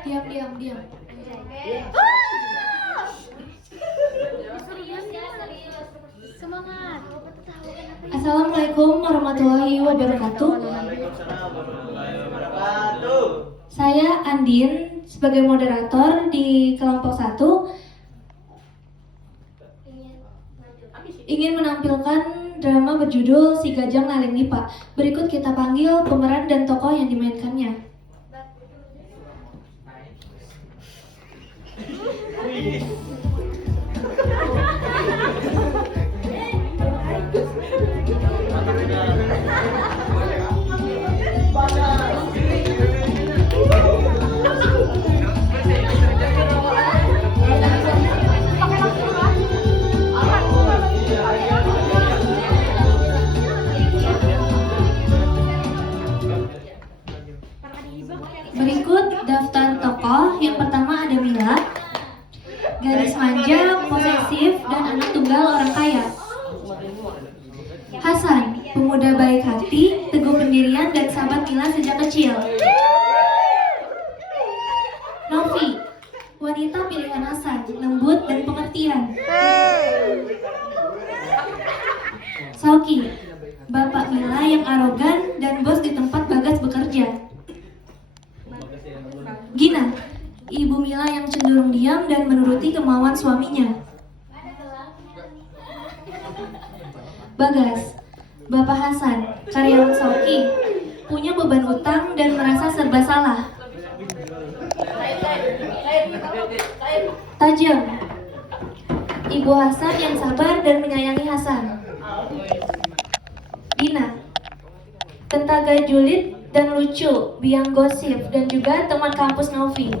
Diam. Semangat. Assalamualaikum warahmatullahi wabarakatuh. Saya Andin sebagai moderator di kelompok 1 ingin menampilkan drama berjudul Si Gajang Lalin Lipa. Berikut kita panggil pemeran dan tokoh yang dimainkannya. Berikut daftar tokoh. Yang pertama ada Mila, gadis manja, posesif, dan anak tunggal orang kaya. Hasan, pemuda baik hati, teguh pendirian, dan sahabat Mila sejak kecil. Novi, wanita pilihan Hasan, lembut dan pengertian. Sauki, bapak Mila yang arogan dan bos di tempat Bagas bekerja. Gina, ibu Mila yang cenderung diam dan menuruti kemauan suaminya. Bagas, bapak Hasan, karyawan Sauki, punya beban utang dan merasa serba salah. Tajam, ibu Hasan yang sabar dan menyayangi Hasan. Gina, tentaga julid dan lucu, biang gosip, dan juga teman kampus Novi.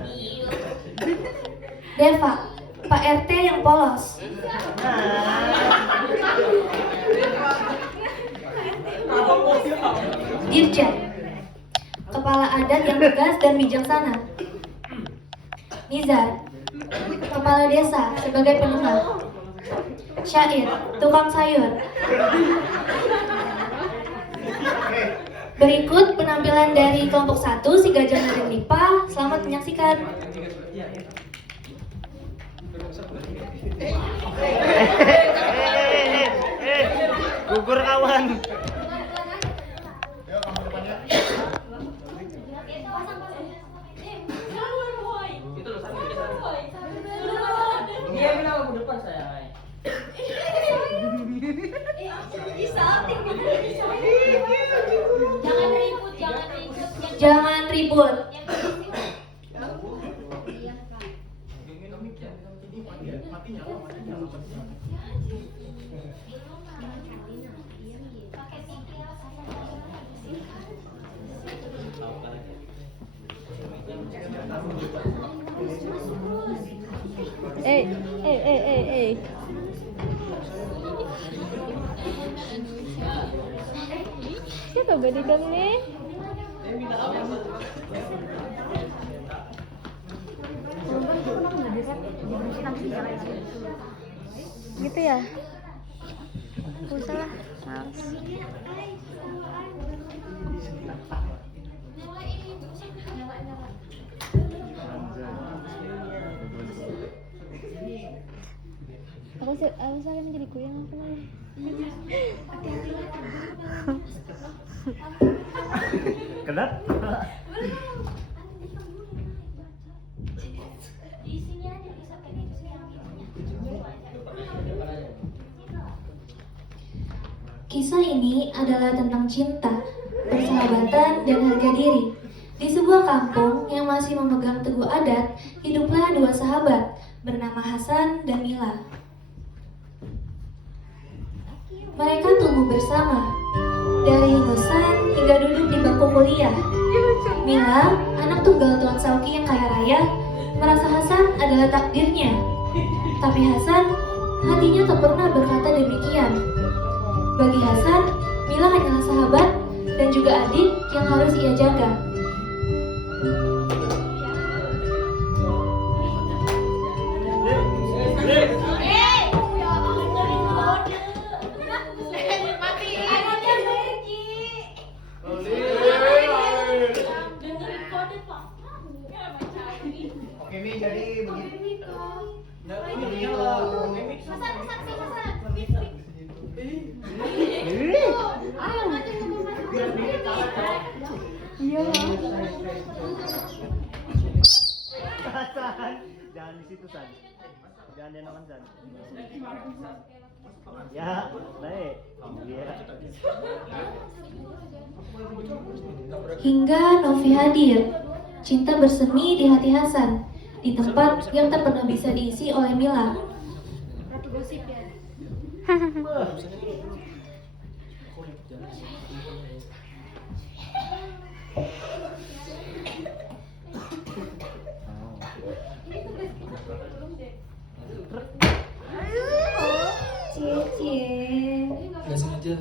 Deva, Pak RT yang polos. Dirjen, kepala adat yang tegas dan bijaksana. Nizar, kepala desa sebagai penengah. Syair, tukang sayur. Berikut penampilan dari kelompok 1 Si Gajang Lalin Lipa. Selamat menyaksikan. Gugur kawan. Dia bilang aku depan saya. Jangan ribut. Siapa berikan nih? Gitu ya? Aku salah, males. Aku salah menjadi kuyang aku nih. Kenapa? Kisah ini adalah tentang cinta, persahabatan, dan harga diri. Di sebuah kampung yang masih memegang teguh adat, hiduplah dua sahabat bernama Hasan dan Mila. Mereka tumbuh bersama, dari ingusan hingga duduk di bangku kuliah. Mila, anak tunggal Tuan Sauki yang kaya raya, merasa Hasan adalah takdirnya. Tapi Hasan, hatinya tak pernah berkata demikian. Bagi Hasan, Mila hanyalah sahabat dan juga adik yang harus ia jaga. jadi begitu. Iya. San, jangan di situ San. Jangan dianakan San. Ya, baik. Iya. Hingga Novi hadir. Cinta bersemi di hati Hasan, di tempat yang tak pernah bisa diisi oleh Mila. Ratu gosip ya. Cie. Gak sengaja.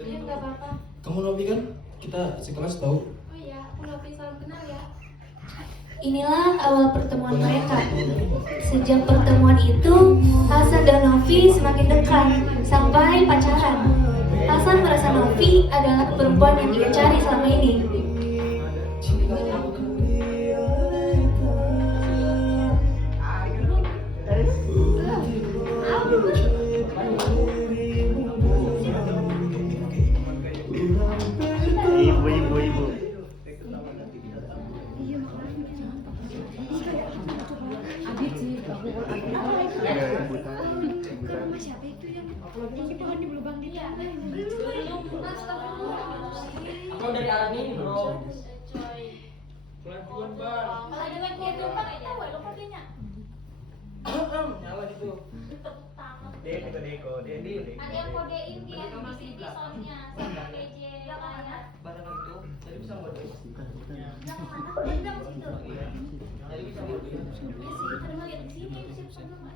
Iya nggak apa-apa. Kamu Novi kan? Kita sekelas tahu. Oh iya, aku Novi, salam kenal ya. Inilah awal pertemuan mereka. Sejak pertemuan itu, Hasan dan Novi semakin dekat sampai pacaran. Hasan merasa Novi adalah perempuan yang ia cari selama ini. Ibu. Siapa itu yang pohon di lubang di tanah? Aku dari Arab ini, Bro. Nyala gitu. Deko. Ada yang kodein dia di sini soalnya sama PJ ya kan ya. Barang itu, jadi bisa buat Yang mana? Yang situ. Jadi bisa buat Iya sih, ada mah lihat di sini itu siapa sama.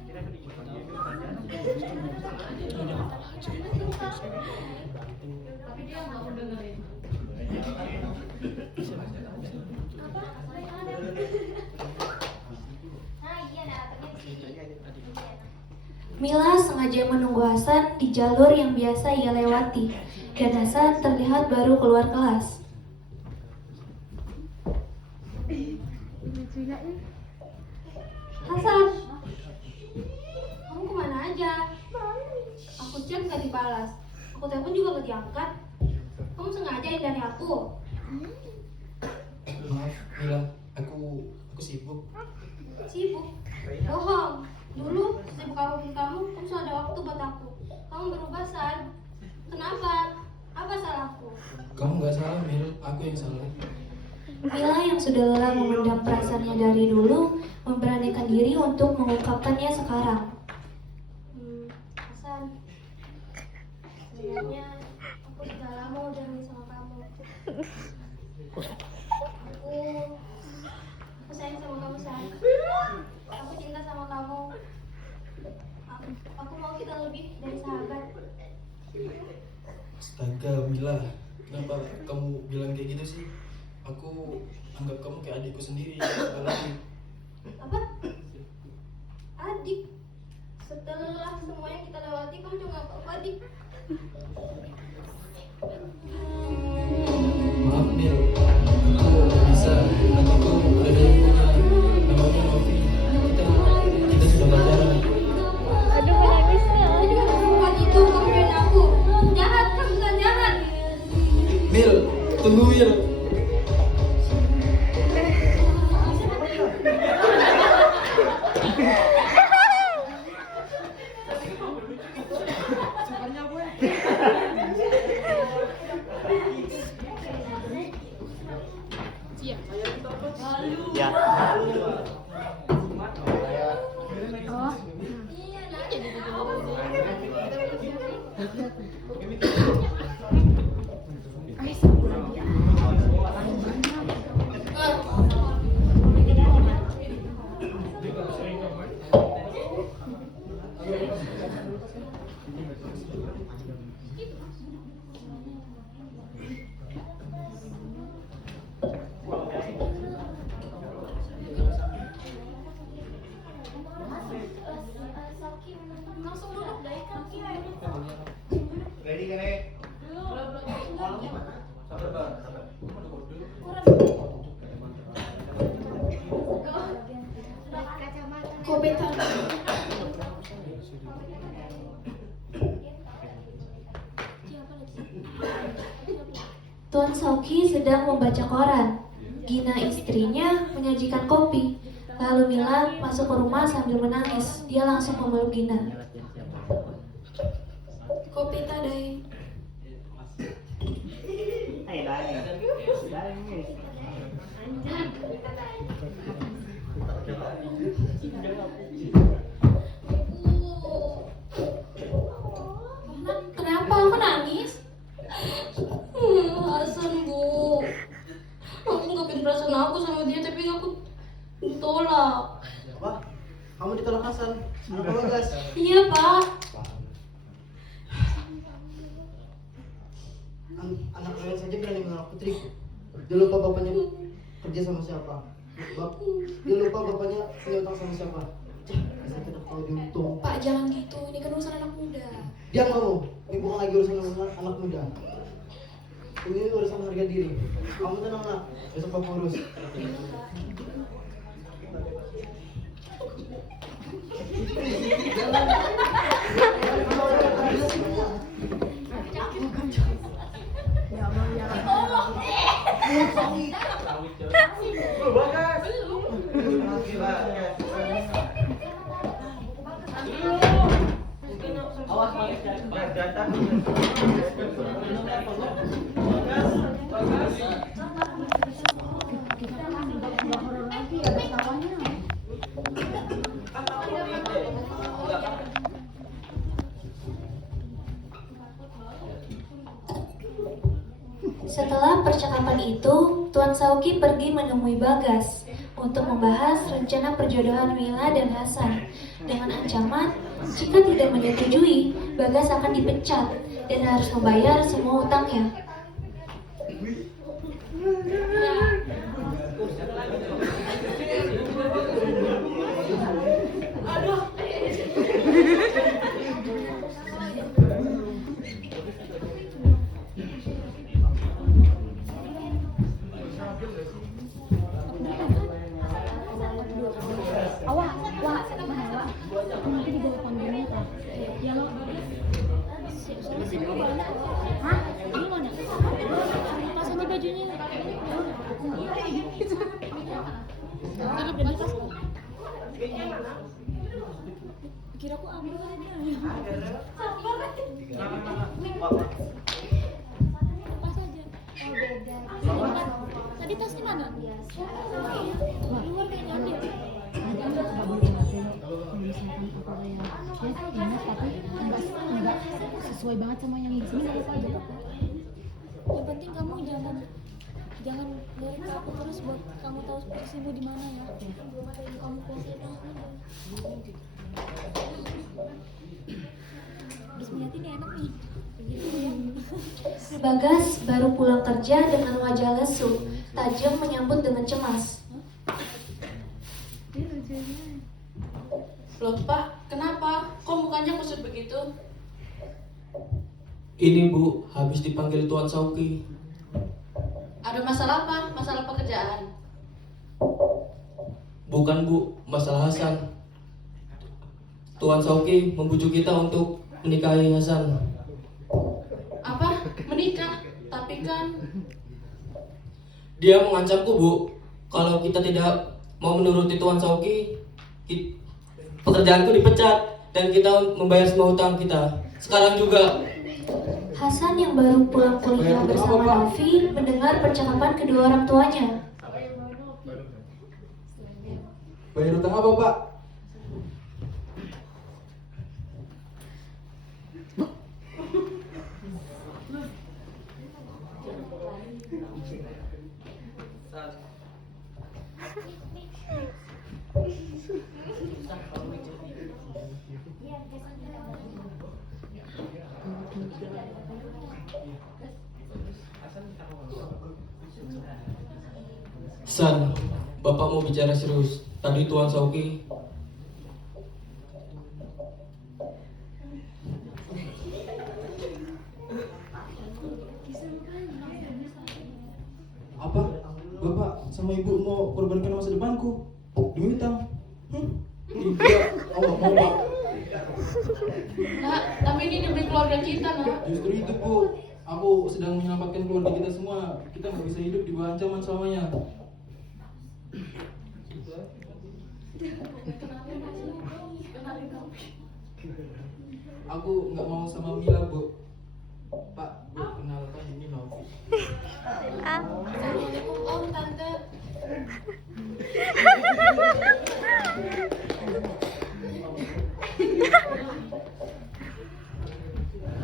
Tapi dia nggak mau dengerin. Apa? Nah iya nah, Mila sengaja menunggu Hasan di jalur yang biasa ia lewati, dan Hasan terlihat baru keluar kelas. Hasan, kamu kemana aja? Aku chat nggak dibalas, aku telepon juga nggak diangkat. Kamu sengaja hindari aku? Maaf, Mila. Aku sibuk. Sibuk? Bohong. Dulu sibuk apapun kamu selalu ada waktu buat aku. Kamu berubah, San. Kenapa? Apa salahku? Kamu nggak salah, Mil. Aku yang salah. Mila yang sudah lelah memendam perasaannya dari dulu, memberanikan diri untuk mengungkapkannya sekarang. Hasan, sebenarnya aku sudah lama udah nih sama kamu. Aku sayang sama kamu, San. Aku cinta sama kamu. Aku mau kita lebih dari sahabat. Astaga, Mila. Kenapa kamu bilang kayak gitu sih? Aku anggap kamu kayak adikku sendiri. Apalagi Apa? Adik? Setelah semua yang kita lewati, kamu juga nggak apa-apa, adik. maaf, Mil. Aku nggak bisa. Adikku udah ada yang punya. Namanya Novi. Kita sudah pacaran. Aduh, menangisnya. Bukan itu, kamu dan aku. Jahat, kamu bukan jahat. Mil, tunggu Mil. Ya. Kopi tak. Tuan Soki sedang membaca koran. Gina istrinya menyajikan kopi. Lalu Mila masuk ke rumah sambil menangis. Dia langsung memeluk Gina. Kopi tadai. Kenapa aku nangis? Hasan bu, aku ngungkapin perasaan aku sama dia tapi aku ditolak. Apa? Kamu ditolak Hasan? Apa Bagas? Iya pak. Anak kalian saja berani menolak Putri. Dia lupa bapaknya kerja sama siapa? Dia lupa bapaknya punya utang sama siapa? Saya tidak tahu diuntung. Pak jangan gitu, ini kan urusan anak muda. Diam kamu, ini bukan lagi urusan anak muda. Ini urusan harga diri. Kamu tenang nak, besok aku urus. Awas Bagas, jangan Setelah percakapan itu, Tuan Sauki pergi menemui Bagas untuk membahas rencana perjodohan Mila dan Hasan dengan ancaman jika tidak menyetujui, Bagas akan dipecat dan harus membayar semua utangnya. Awak, wah, mana wak? Nanti dibawa panggilnya kah? Ya lo. Soalnya sih gue banyak. Hah? Ini mana? Pas aja bajunya. Tadi udah pas. Kira aku ambil aja. Pas aja. Oh beda. Tadi tasnya mana? Keluar kayaknya dia. Ingat tapi enggak sesuai banget sama yang di sini nggak apa aja. Yang penting kamu jangan dari aku terus buat kamu tahu posisimu di mana ya. Kamu kuasai banget aja. Terus melihat ini enak nih. Bagas baru pulang kerja dengan wajah lesu. Tajam menyambut dengan cemas. Loh Pak, kenapa? Kok mukanya kusut begitu? Ini Bu, habis dipanggil Tuan Sauki. Ada masalah apa? Masalah pekerjaan? Bukan Bu, masalah Hasan. Tuan Sauki membujuk kita untuk menikahi Hasan. Apa? Menikah? Tapi kan... Dia mengancamku Bu, kalau kita tidak mau menuruti Tuan Sauki, pekerjaanku dipecat dan kita membayar semua hutang kita. Sekarang juga. Hasan yang baru pulang kuliah bersama Novi mendengar percakapan kedua orang tuanya. Bayar utang apa Pak? San, Bapak mau bicara serius. Tadi Tuan Sauki Apa? Bapak sama Ibu mau korbankan masa depanku demi utang? Tidak, Allah mau Pak. Nak, tapi ini demi keluarga kita, nak. Justru itu Bu, aku sedang menyelamatkan keluarga kita semua. Kita nggak bisa hidup di bawah ancaman selamanya. Aku nggak mau sama Mila Bu. Pak, Bu, kenalkan ini Novi. Assalamualaikum Om, Tante.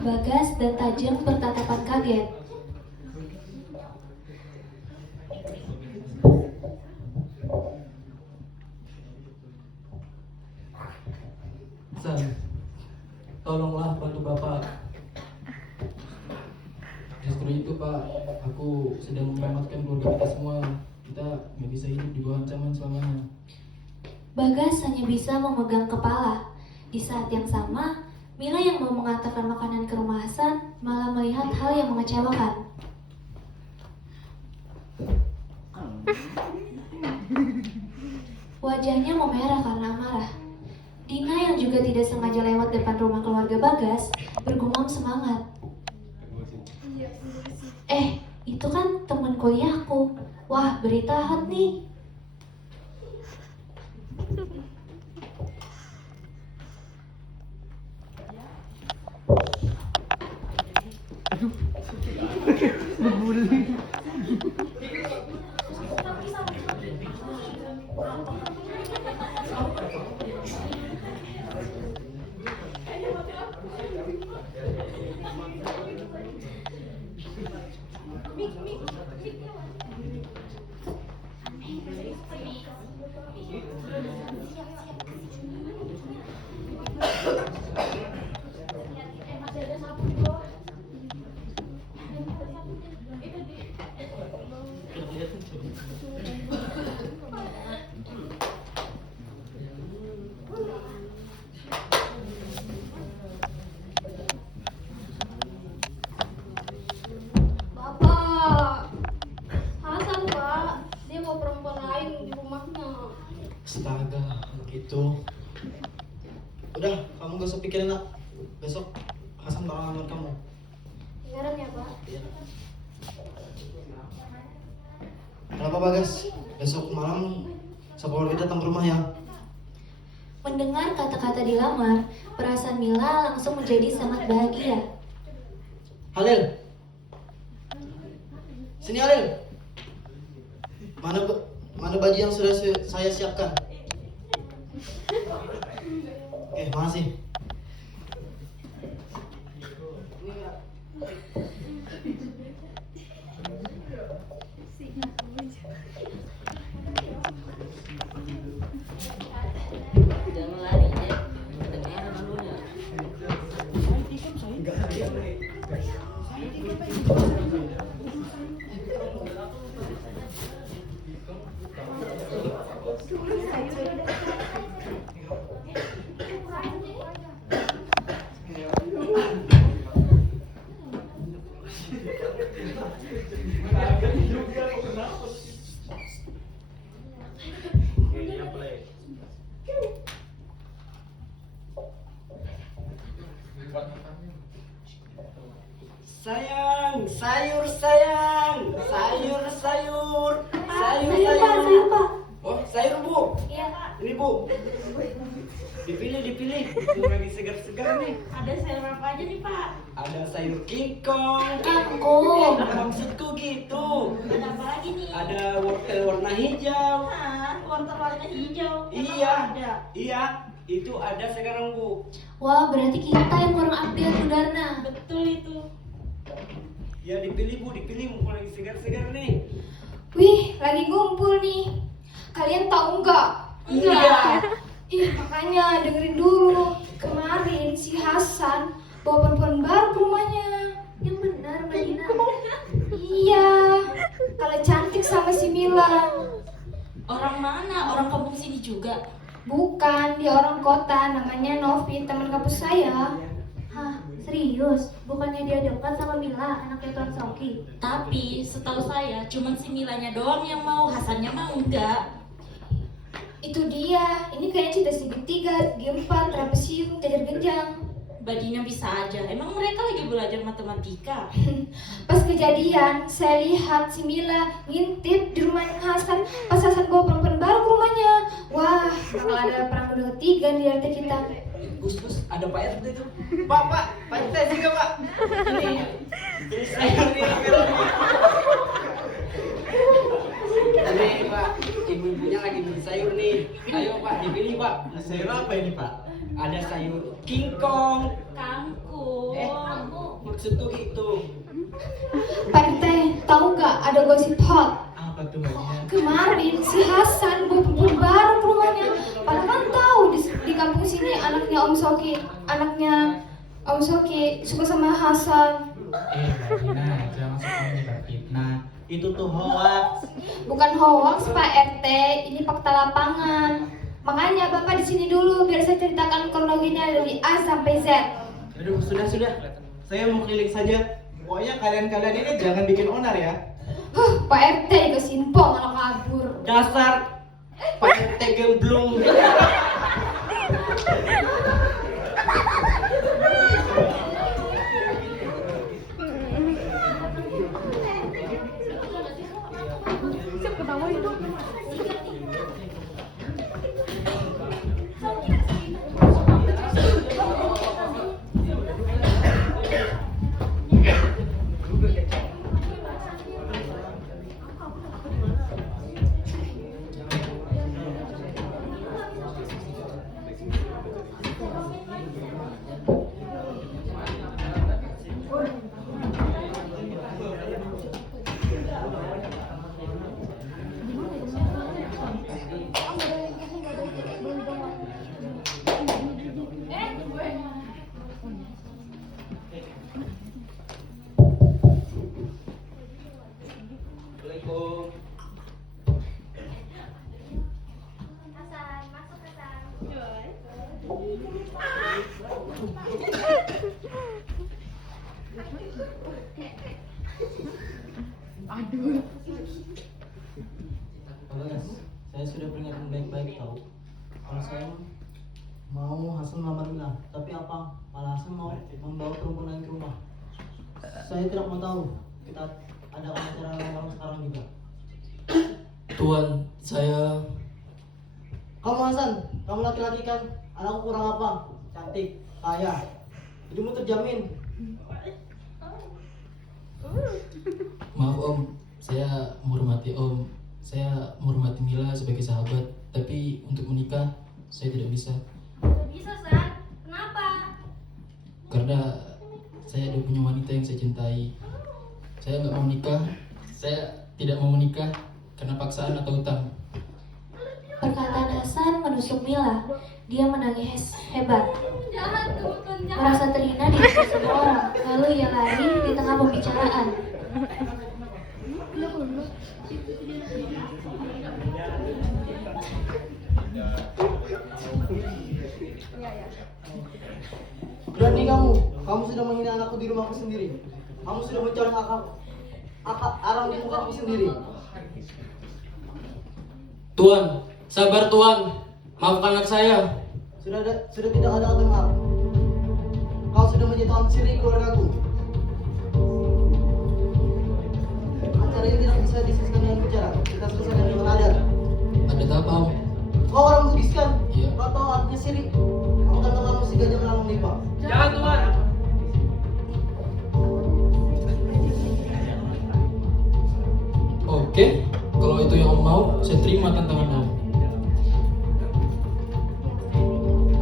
Bagas dan Tajeng bertatapan kaget. San, tolonglah bantu Bapak. Justru itu Pak, aku sedang menyelamatkan keluarga kita semua. Kita nggak bisa hidup di bawah ancaman selamanya. Bagas hanya bisa memegang kepala. Di saat yang sama, Mila yang mau mengantarkan makanan ke rumah Hasan malah melihat hal yang mengecewakan. Wajahnya memerah karena amarah. Dina yang juga tidak sengaja lewat depan rumah keluarga Bagas bergumam semangat. Itu kan teman kuliahku. Wah, berita hot nih. Bapak, Hasan Pak, dia mau perempuan lain di rumahnya. Astaga, begitu. Udah, kamu gak usah pikirin nak. Besok Hasan bakal ngambil kamu. Beneran ya Pak? Iya. Kenapa Bagas? Besok malam sekolah kita datang ke rumah ya. Mendengar kata-kata dilamar, perasaan Mila langsung menjadi sangat bahagia. Halil, sini Halil. Mana baju yang sudah saya siapkan? Oke, makasih. Jangan lari, ya. Kedengaran malunya. Sayang, sayur sayang, sayur sayur, sayur Sayur Pak, sayur Pak. Oh, sayur Bu. Iya Pak. Ini Bu. Dipilih. Itu lagi segar-segar nih. Ada sayur apa aja nih, Pak? Ada sayur kingkong. Kangkung. Maksudku gitu. Ada apa lagi nih? Ada wortel warna hijau. Hah, wortel warna hijau. Emang Iya. ada. Iya, itu ada sekarang Bu. Wah, berarti kita yang kurang update Sudarna. Betul itu. Ya dipilih Bu, dipilih mumpung lagi segar-segar nih. Wih, lagi ngumpul nih. Kalian tahu nggak? Iya. Ih, makanya dengerin dulu. Kemarin si Hasan bawa perempuan baru ke rumahnya. Yang benar, Mbak Dina. Iya, kalau cantik sama si Mila. Orang mana? Orang kampung sini juga. Bukan, dia orang kota, namanya Novi, teman kampus saya. Hah, serius? Bukannya dia dekat sama Mila, anaknya Tuan Soki? Tapi setahu saya cuman si Milanya doang yang mau, Hasannya mau enggak. Itu dia, ini kayaknya cerita segitiga, segi empat, trapesium, kejar genjang. Badina bisa aja. Emang mereka lagi belajar matematika? Pas kejadian, saya lihat si Mila ngintip di rumahnya Hasan. Pas Hasan bawa perempuan baru ke rumahnya. Wah, bakal ada perang dunia ketiga di RT kita. Bus, ada Pak RT itu. Pak RT juga Pak. Ini sayur nih, Ini Pak, ibu-ibunya lagi beli sayur nih. Ayo Pak, dipilih Pak. Sayur apa ini Pak? Ada sayur kingkong. Kangkung. Maksud tuh itu. Pak RT, tahu nggak ada gosip hot? Apa tuh Mbaknya? Kemarin si Hasan bawa perempuan baru ke rumahnya. Padahal kan tahu di kampung sini anaknya Om Soki suka sama Hasan. Mbak Dina, jangan suka menyebar fitnah. Itu tuh hoax. Bukan hoax Pak RT, ini fakta lapangan. Makanya Bapak di sini dulu biar saya ceritakan kronologinya dari A sampai Z. Aduh, sudah. Saya mau keliling saja. Pokoknya kalian ini jangan bikin onar ya. Pak RT kesimpong malah kabur. Dasar Pak RT gemblung. Bagas, saya sudah peringatkan baik-baik tahu. Kalau saya mau Hasan melamar Mila, tapi apa? Malah Hasan mau membawa perempuan lain ke rumah. Saya tidak mau tahu. Kita ada acara lamaran sekarang juga. Tuan, saya Kamu Hasan, kamu laki-laki kan? Anakku kurang apa? Cantik, kaya. Hidupmu terjamin. Maaf Om, saya menghormati Om. Saya menghormati Mila sebagai sahabat, tapi untuk menikah saya tidak bisa. Gak bisa San, kenapa? Karena saya ada punya wanita yang saya cintai. Saya nggak mau menikah. Saya tidak mau menikah karena paksaan atau utang. Perkataan Hasan menusuk Mila. Dia menangis hebat. Merasa terhina di depan semua orang. Lalu ia lari di tengah pembicaraan. Berani kamu sudah menghina anakku di rumahku sendiri. Kamu sudah mencoreng arang di mukaku sendiri. Tuan, sabar Tuan. Maafkan anak saya. Sudah tidak ada kata maaf. Kau sudah menjatuhkan siri keluargaku. Acara ini tidak bisa diselesaikan dengan bicara. Kita selesaikan dengan adat. Ada apa Om? Kau orang Bugis kan? Iya. Kau tahu artinya siri? Aku kan kamu si gajah menalang nipa. Jangan Tuan. Oke, kalau itu yang Om mau, saya terima tantangan Om.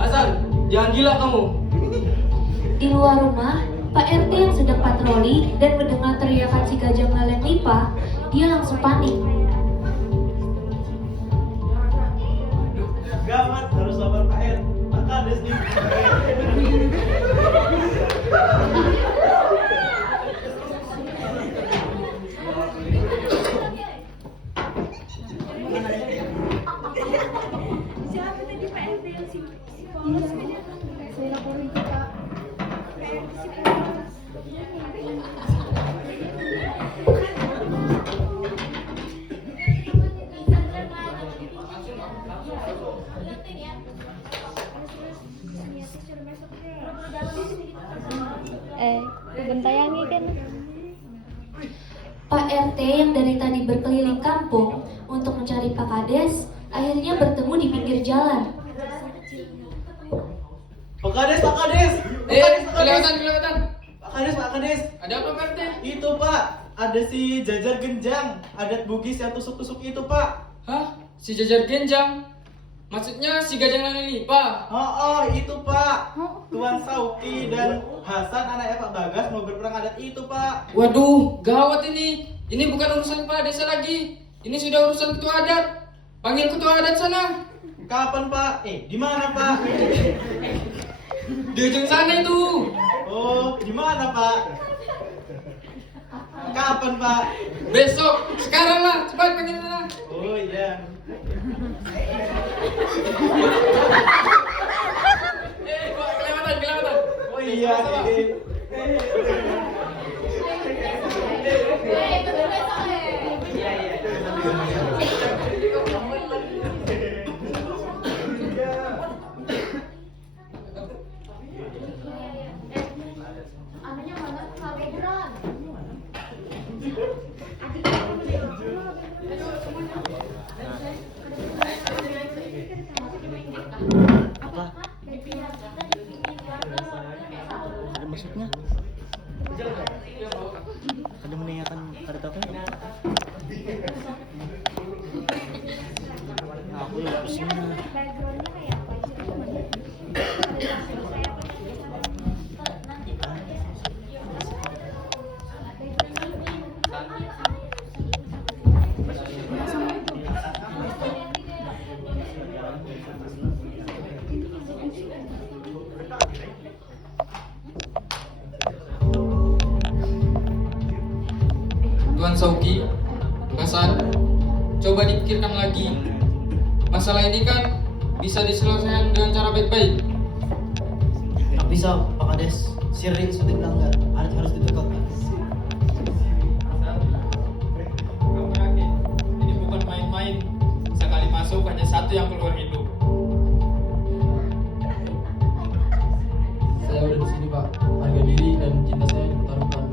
Hasan, jangan gila kamu. Di luar rumah, Pak RT yang sedang patroli dan mendengar teriakan si gajah meleleh Nipa, dia langsung panik. Gawat, harus sabar Pak R. Tak kades nih. Gentayangi kan. Pak RT yang dari tadi berkeliling kampung untuk mencari Pak Kades, akhirnya bertemu di pinggir jalan. Pak Kades, Pak Kades. Kelewatan. Pak Kades, Pak Kades. Ada apa Pak RT? Itu Pak, ada si Jajar Genjang, adat Bugis yang tusuk-tusuk itu Pak. Hah? Si Jajar Genjang? Maksudnya si Gajang Lani Pak? Oh, itu Pak. Tuan Sauki dan Hasan anaknya Pak Bagas mau berperang adat itu Pak. Waduh, gawat ini. Ini bukan urusan kepala desa lagi. Ini sudah urusan ketua adat. Panggil ketua adat sana. Kapan Pak? Di mana Pak? Di ujung sana itu. Oh, di mana Pak? Kapan Pak? Besok. Sekarang lah. Cepat panggil sana. Oh iya. Pak, kelewatan. Oh iya. Ada maksudnya? Ada menanyakan adat apa? Aku ya pusingnya. Tuan Sauki, Hasan, coba dipikirkan lagi. Masalah ini kan bisa diselesaikan dengan cara baik-baik. Tak bisa Pak Kades, syirik sudah dilanggar, adat harus ditegakkan. Kamu yakin? Ini bukan main-main. Sekali masuk hanya satu yang keluar hidup. Saya udah di sini Pak. Harga diri dan cinta saya dipertaruhkan.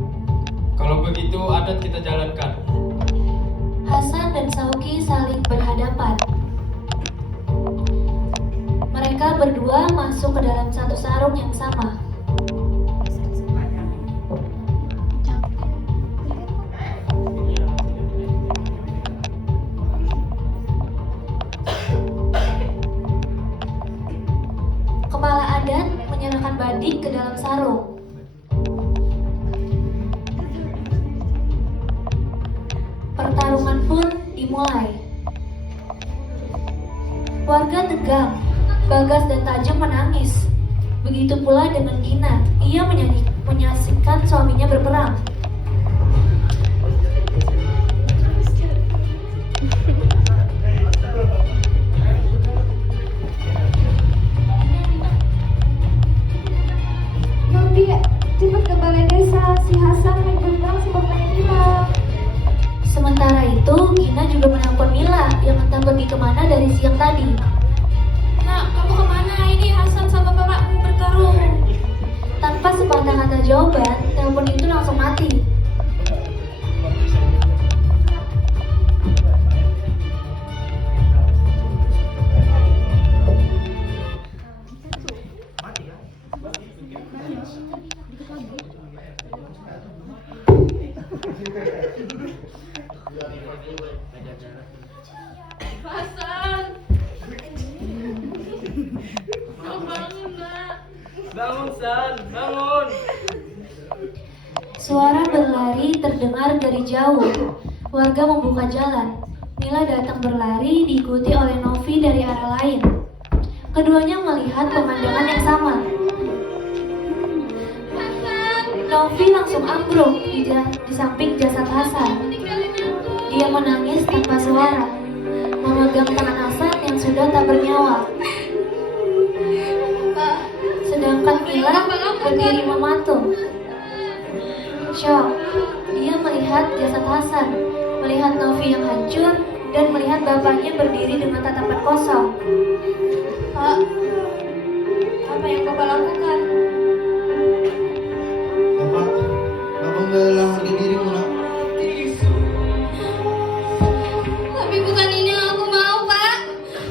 Kalau begitu adat kita jalankan. Hasan dan Sauki saling berhadapan. Mereka berdua masuk ke dalam satu sarung yang sama. Kepala adat menyerahkan badik ke dalam sarung. Pertarungan pun dimulai. Warga tegang, Bagas dan Tajam menangis. Begitu pula dengan Gina, ia menyaksikan suaminya berperang. Novi, cepet ke balai desa. Si Hasan main gendang si bapaknya hilang. Sementara itu, Gina juga menelpon Mila yang entah pergi kemana dari siang tadi. Nak, kamu kemana? Ini Hasan sama bapakmu bertarung. Tanpa sepatah kata jawaban, telepon itu langsung mati. Bangun San, bangun. Suara berlari terdengar dari jauh. Warga membuka jalan. Mila datang berlari diikuti oleh Novi dari arah lain. Keduanya melihat pemandangan yang sama. Novi langsung ambruk di samping jasad Hasan. Dia menangis tanpa suara, memegang tangan Hasan yang sudah tak bernyawa. Sedangkan Mila berdiri mematung. Shock, dia melihat jasad Hasan, melihat Novi yang hancur, dan melihat bapaknya berdiri dengan tatapan kosong. apa yang Bapak lakukan. Bapak membela harga dirimu, nak. Tapi bukan ini yang aku mau, Pak.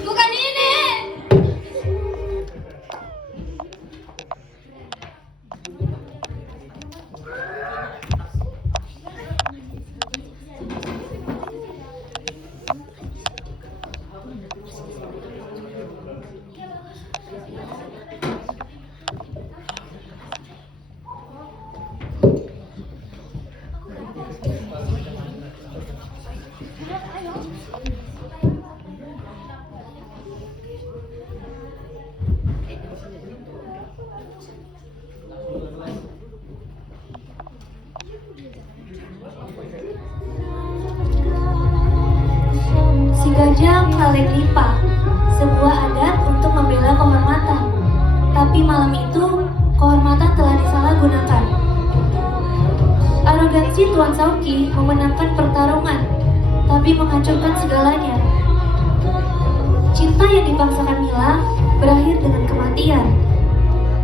Bukan ini. Si gajah melalek lipa, sebuah adat untuk membela kehormatan. Tapi malam itu, kehormatan telah disalahgunakan. Arogansi Tuan Sauki memenangkan pertarungan, tapi menghancurkan segalanya. Cinta yang dipaksakan Mila berakhir dengan kematian.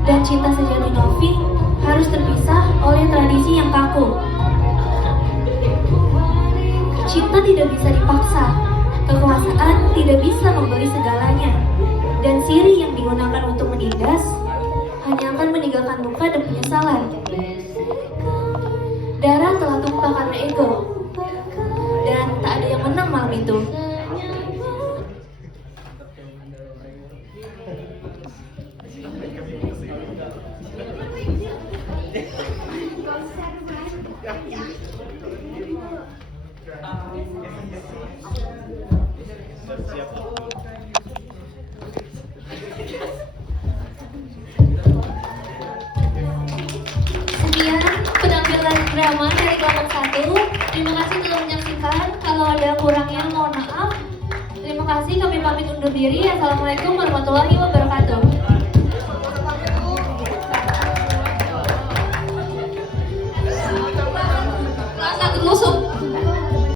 Dan cinta sejati Novi harus terpisah oleh tradisi yang kaku. Cinta tidak bisa dipaksa, kekuasaan tidak bisa membeli segalanya, dan sirih yang digunakan untuk menindas hanya akan meninggalkan luka dan penyesalan. Darah telah tumpah karena ego, dan tak ada yang menang malam itu. Sekian penampilan drama dari kelompok 1. Terima kasih telah menyaksikan. Kalau ada kurangnya mohon maaf. Terima kasih, kami pamit undur diri. Assalamualaikum warahmatullahi wabarakatuh.